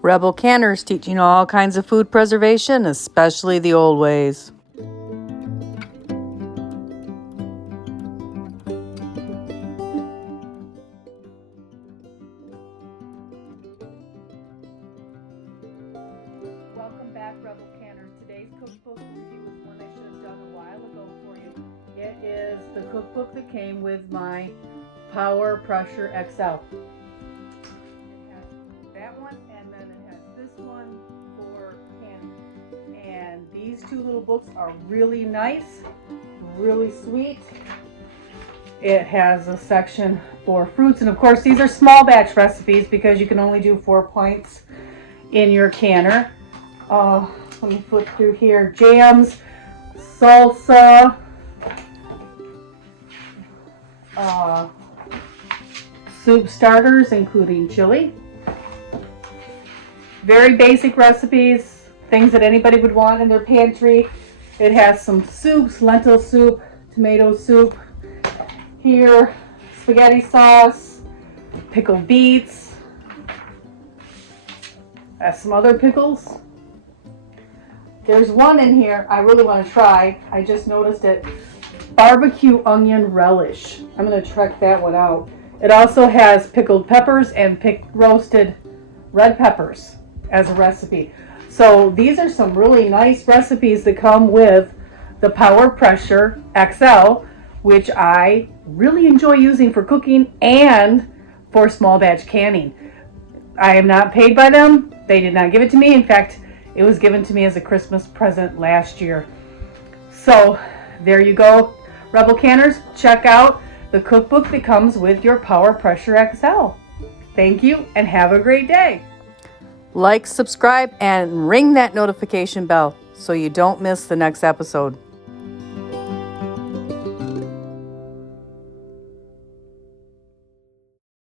Rebel Canners teaching all kinds of food preservation, especially the old ways. Welcome back, Rebel Canners. Today's cookbook review is one I should have done a while ago for you. It is the cookbook that came with my Power Pressure XL. That one, and then it has this one for canning. And these two little books are really nice, really sweet. It has a section for fruits, and of course these are small batch recipes because you can only do 4 pints in your canner. Let me flip through here. Jams, salsa, soup starters including chili. Very basic recipes, things that anybody would want in their pantry. It has some soups, lentil soup, tomato soup. Here, spaghetti sauce, pickled beets. Has some other pickles. There's one in here I really want to try. I just noticed it. Barbecue onion relish. I'm going to check that one out. It also has pickled peppers and roasted red peppers as a recipe. So these are some really nice recipes that come with the Power Pressure XL, which I really enjoy using for cooking and for small batch canning. I am not paid by them. They did not give it to me. In fact, it was given to me as a Christmas present last year. So there you go, Rebel Canners. Check out the cookbook that comes with your Power Pressure XL. Thank you and have a great day. Like, subscribe, and ring that notification bell so you don't miss the next episode.